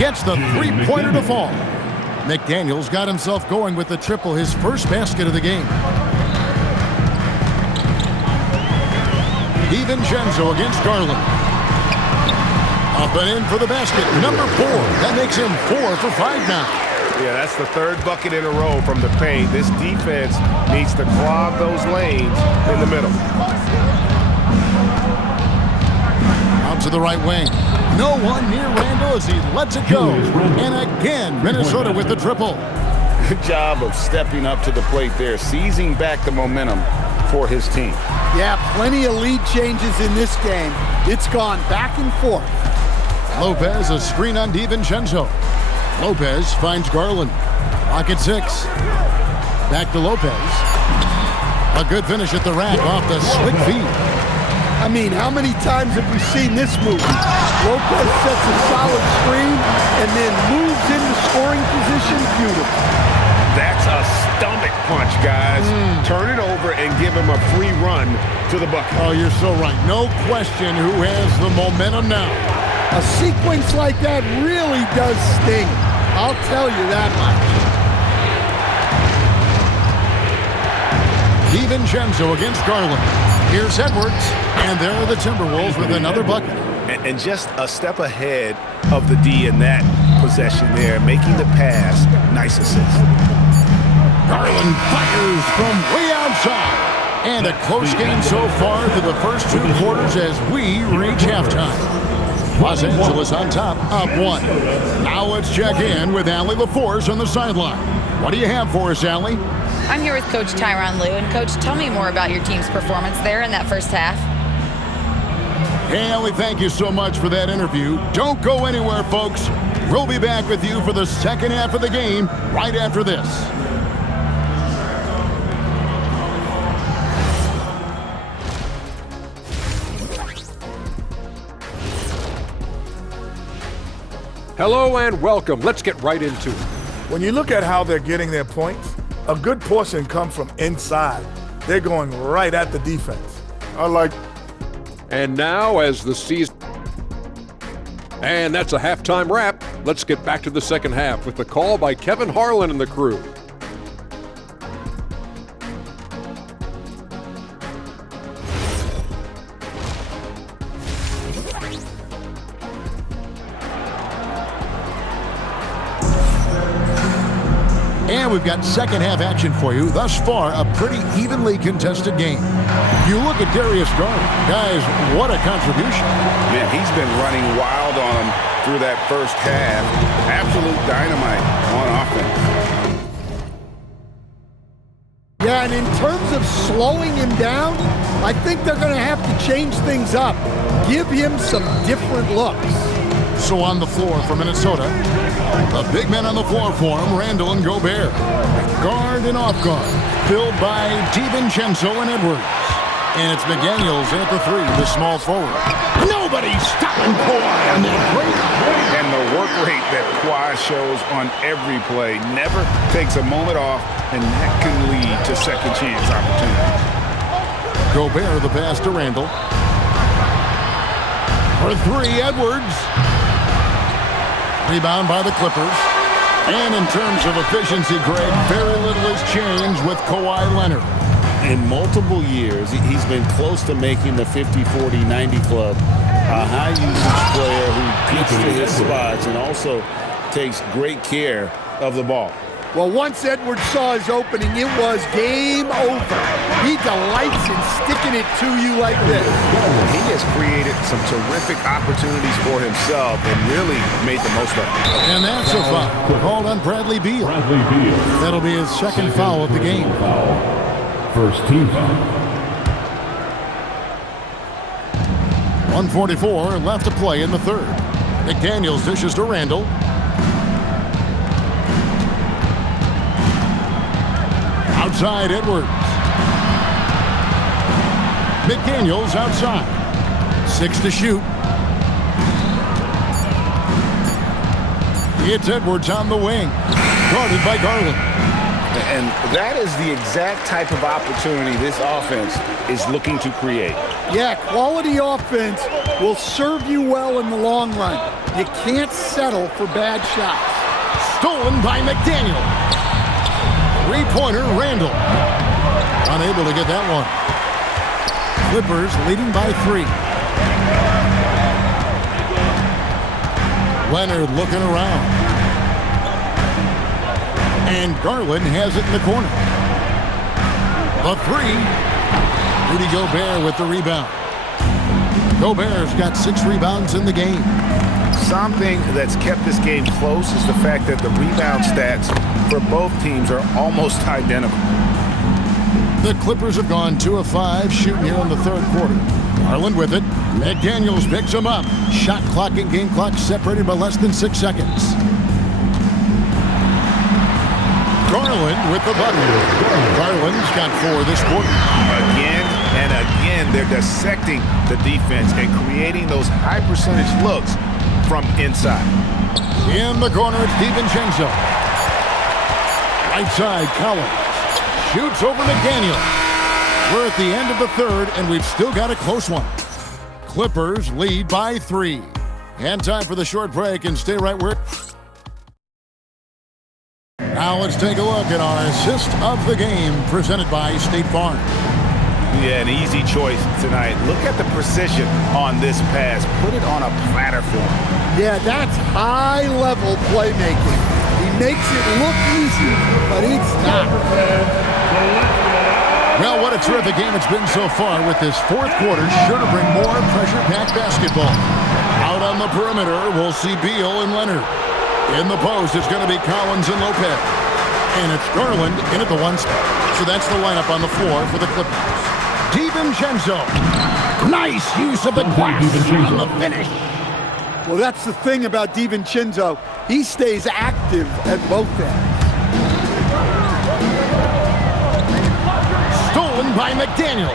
Gets the three-pointer to fall. McDaniels got himself going with the triple, his first basket of the game. DiVincenzo against Garland. Up and in for the basket, number 4. That makes him 4 for 5 now. Yeah, that's the third bucket in a row from the paint. This defense needs to clog those lanes in the middle. Out to the right wing. No one near Randle as he lets it go. And again, Minnesota with the triple. Good job of stepping up to the plate there, seizing back the momentum for his team. Yeah, plenty of lead changes in this game. It's gone back and forth. Lopez, a screen on DiVincenzo. Lopez finds Garland. Pocket 6. Back to Lopez. A good finish at the rack off the slick feed. I mean, how many times have we seen this move? Lopez sets a solid screen and then moves into scoring position. Beautiful. That's a stomach punch, guys. Turn it over and give him a free run to the bucket. Oh, you're so right. No question who has the momentum now. A sequence like that really does sting. I'll tell you that much. DiVincenzo against Garland. Here's Edwards, and there are the Timberwolves with another bucket. And just a step ahead of the D in that possession there, making the pass. Nice assist. Garland fires from way outside. And a close game so far through the first 2 quarters as we reach halftime. Los Angeles on top, up 1. Now let's check in with Allie LaForce on the sideline. What do you have for us, Allie? I'm here with Coach Tyronn Lue. And, Coach, tell me more about your team's performance there in that first half. Hey, Allie, thank you so much for that interview. Don't go anywhere, folks. We'll be back with you for the second half of the game right after this. Hello and welcome. Let's get right into it. When you look at how they're getting their points, a good portion comes from inside. They're going right at the defense. And now as the season... And that's a halftime wrap. Let's get back to the second half with the call by Kevin Harlan and the crew. And we've got second half action for you. Thus far, a pretty evenly contested game. You look at Darius Garland. Guys, what a contribution. Man, he's been running wild on him through that first half. Absolute dynamite on offense. Yeah, and in terms of slowing him down, I think they're going to have to change things up. Give him some different looks. So on the floor for Minnesota, the big men on the floor for him, Randle and Gobert. Guard and off guard, filled by DiVincenzo and Edwards. And it's McDaniels at the 3, the small forward. Nobody's stopping Kawhi on that break. And the work rate that Kawhi shows on every play never takes a moment off, and that can lead to second chance opportunities. Gobert the pass to Randle. For 3, Edwards. Rebound by the Clippers. And in terms of efficiency, Greg, very little has changed with Kawhi Leonard. In multiple years, he's been close to making the 50-40-90 club. A high-usage player who gets to his spots and also takes great care of the ball. Well, once Edwards saw his opening, it was game over. He delights in sticking it to you like this. He has created some terrific opportunities for himself and really made the most of it. And that's a foul called on Bradley Beal. That'll be his second foul of the game. First team foul. 1:44 left to play in the third. McDaniels dishes to Randle. Outside Edwards. McDaniels outside. 6 to shoot. It's Edwards on the wing. Guarded by Garland. And that is the exact type of opportunity this offense is looking to create. Yeah, quality offense will serve you well in the long run. You can't settle for bad shots. Stolen by McDaniel. Three-pointer, Randall. Unable to get that one. Clippers leading by 3. Leonard looking around. And Garland has it in the corner. The 3. Rudy Gobert with the rebound. Gobert's got 6 rebounds in the game. Something that's kept this game close is the fact that the rebound stats for both teams are almost identical. The Clippers have gone 2 of 5 shooting here in the third quarter. Garland with it. McDaniels picks him up. Shot clock and game clock separated by less than 6 seconds. Garland with the bucket. Garland's got 4 this quarter. Again and again, they're dissecting the defense and creating those high percentage looks from inside. In the corner, it's DiVincenzo. Right side, Collins. Shoots over McDaniel. We're at the end of the third, and we've still got a close one. Clippers lead by 3. And time for the short break, and stay right where... Now let's take a look at our assist of the game, presented by State Farm. Yeah, an easy choice tonight. Look at the precision on this pass. Put it on a platter for him. Yeah, that's high-level playmaking. He makes it look easy, but it's not. Well, what a terrific game it's been so far, with this fourth quarter sure to bring more pressure-packed basketball. Out on the perimeter, we'll see Beal and Leonard. In the post, it's going to be Collins and Lopez. And it's Garland in at the 1 spot. So that's the lineup on the floor for the Clippers. DiVincenzo. Nice use of the glass on the finish. Well, that's the thing about DiVincenzo. He stays active at both ends. Stolen by McDaniel.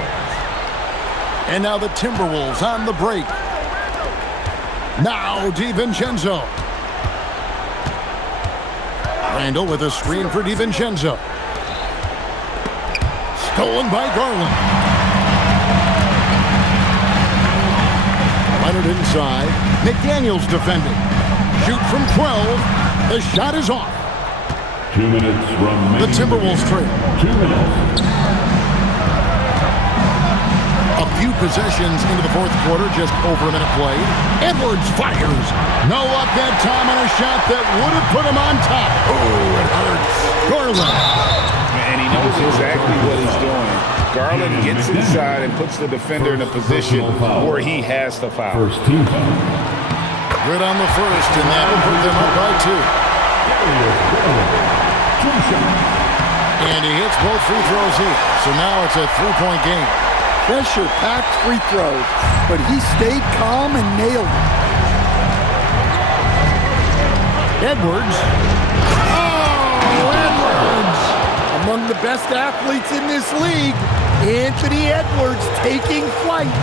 And now the Timberwolves on the break. Now DiVincenzo. Randall with a screen for DiVincenzo. Stolen by Garland. Leonard inside. McDaniels defending. Shoot from 12. The shot is off. 2 minutes remaining. The Timberwolves trail. 2 minutes. A few possessions into the fourth quarter, just over a minute played. Edwards fires. No luck that time on a shot that would have put him on top. Oh, it hurts. Garland. And he knows exactly what he's doing. Garland gets inside and puts the defender in a position where he has to foul. First team foul. Good on the first, and that will put them up by 2. And he hits both free throws here. So now it's a 3-point game. Pressure-packed free throws, but he stayed calm and nailed it. Edwards. Oh, Edwards! Among the best athletes in this league, Anthony Edwards taking flight.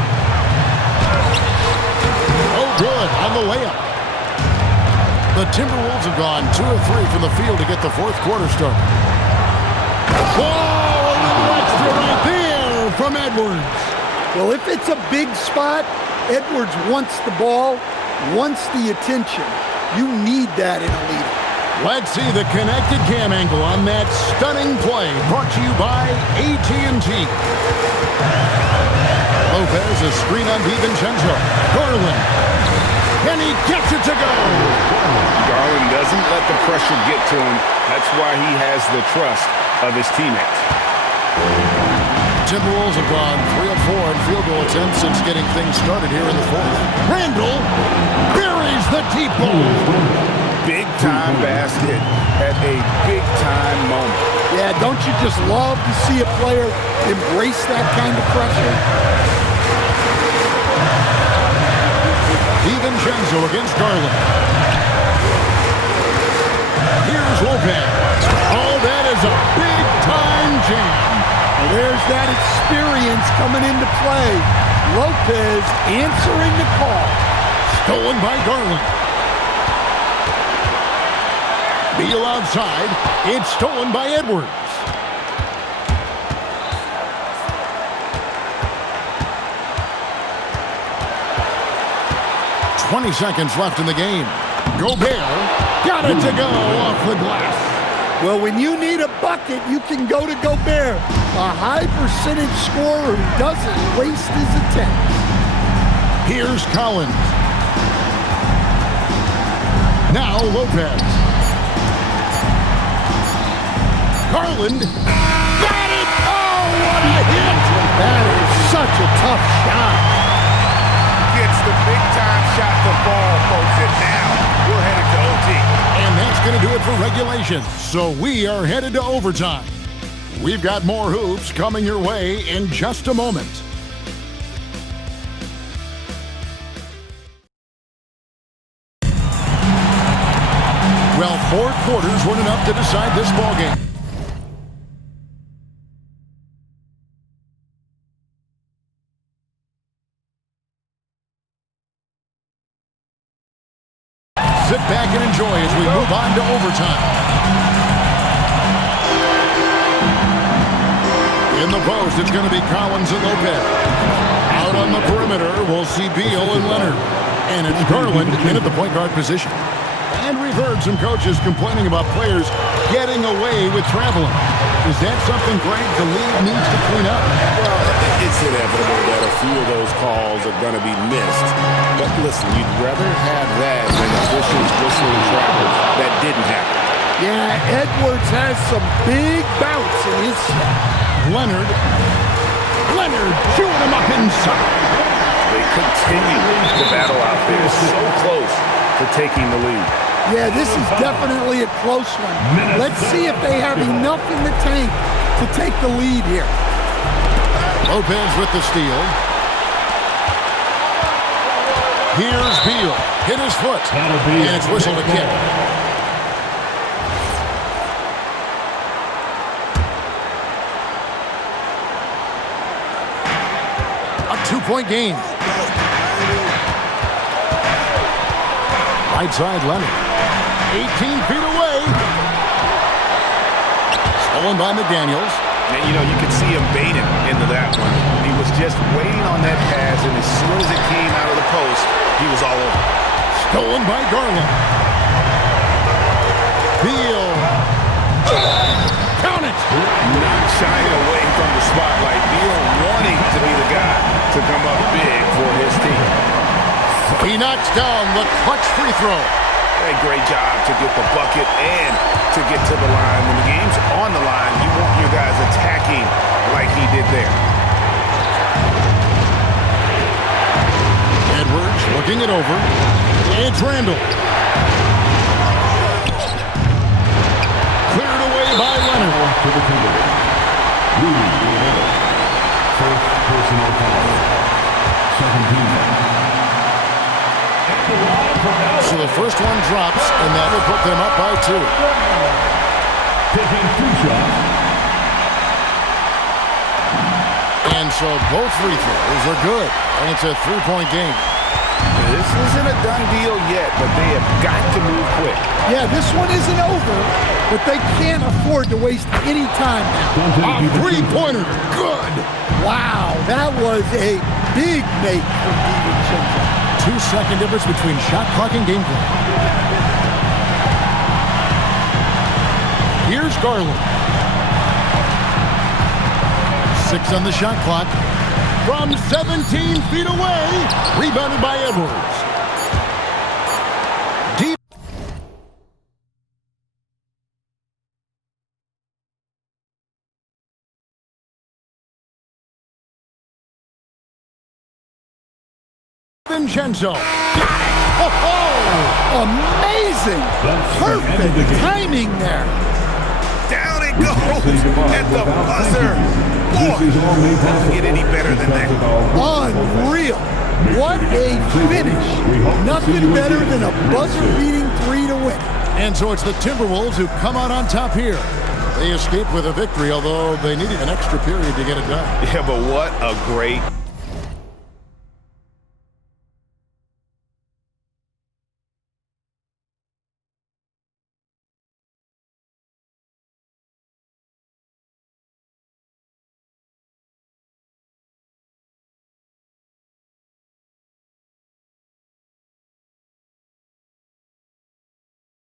Oh, good on the layup. The Timberwolves have gone 2 of 3 from the field to get the fourth quarter started. Oh, a little extra right there from Edwards. Well, if it's a big spot, Edwards wants the ball, wants the attention. You need that in a leader. Let's see the connected cam angle on that stunning play, brought to you by AT&T. Lopez, a screen on DiVincenzo. Garland. And he gets it to go. Garland doesn't let the pressure get to him. That's why he has the trust of his teammates. Timberwolves have gone 3 of 4 in field goal attempts since getting things started here in the fourth. Randall buries the deep ball. Big-time basket at a big-time moment. Yeah, don't you just love to see a player embrace that kind of pressure? DiVincenzo against Garland. Here's Lopez. Oh, that is a big-time jam. Well, there's that experience coming into play. Lopez answering the call. Stolen by Garland. Beal outside. It's stolen by Edwards. 20 seconds left in the game. Gobert got it to go off the glass. Well, when you need a bucket, you can go to Gobert, a high percentage scorer who doesn't waste his attempts. Here's Collins. Now Lopez. Garland. Got it! Oh, what a hit! That is such a tough shot. Gets the big-time shot to fall, folks, and now we're headed to OT. And that's going to do it for regulation. So we are headed to overtime. We've got more hoops coming your way in just a moment. Well, 4 quarters weren't enough to decide this ballgame. Sit back and enjoy as we move on to overtime. In the post, it's going to be Collins and Lopez. Out on the perimeter, we'll see Beal and Leonard. And it's Garland in at the point guard position. And we've heard some coaches complaining about players getting away with traveling. Is that something, Greg, the league needs to clean up? Well, it's inevitable that a few of those calls are going to be missed. But listen, you'd rather have that than officials whistling travel that didn't happen. Yeah, Edwards has some big bounce in his step. Leonard chewing him up inside. They continue to battle out there, so close to taking the lead. Yeah, this is definitely a close one. Let's see if they have enough in the tank to take the lead here. Lopez with the steal. Here's Beal. Hit his foot. And it's whistled a kick. A 2-point game. Right side Leonard. 18 feet away. Stolen by McDaniels. And, you know, you could see him baiting into that one. He was just waiting on that pass, and as soon as it came out of the post, he was all over. Stolen by Garland. Beal. Count it! Not shying away from the spotlight. Beal wanting to be the guy to come up big for his team. He knocks down the clutch free throw. A great job to get the bucket and to get to the line. When the game's on the line, you want your guys attacking like he did there. Edwards looking it over. It's Randall. Cleared away by Leonard. First personal foul. Second team. So the first one drops, and that will put them up by 2. Taking 2 shots. And so both free throws are good, and it's a 3-point game. This isn't a done deal yet, but they have got to move quick. Yeah, this one isn't over, but they can't afford to waste any time now. A 3-pointer, good. Wow, that was a big make from DiVincenzo. 2-second difference between shot clock and game clock. Here's Garland. 6 on the shot clock. From 17 feet away. Rebounded by Edwards. Deep. Vincenzo. Oh, amazing. Perfect timing there. Down it goes at the buzzer. Boy, doesn't get any better than that. Unreal. What a finish. Nothing better than a buzzer-beating 3 to win. And so it's the Timberwolves who come out on top here. They escaped with a victory, although they needed an extra period to get it done. Yeah, but what a great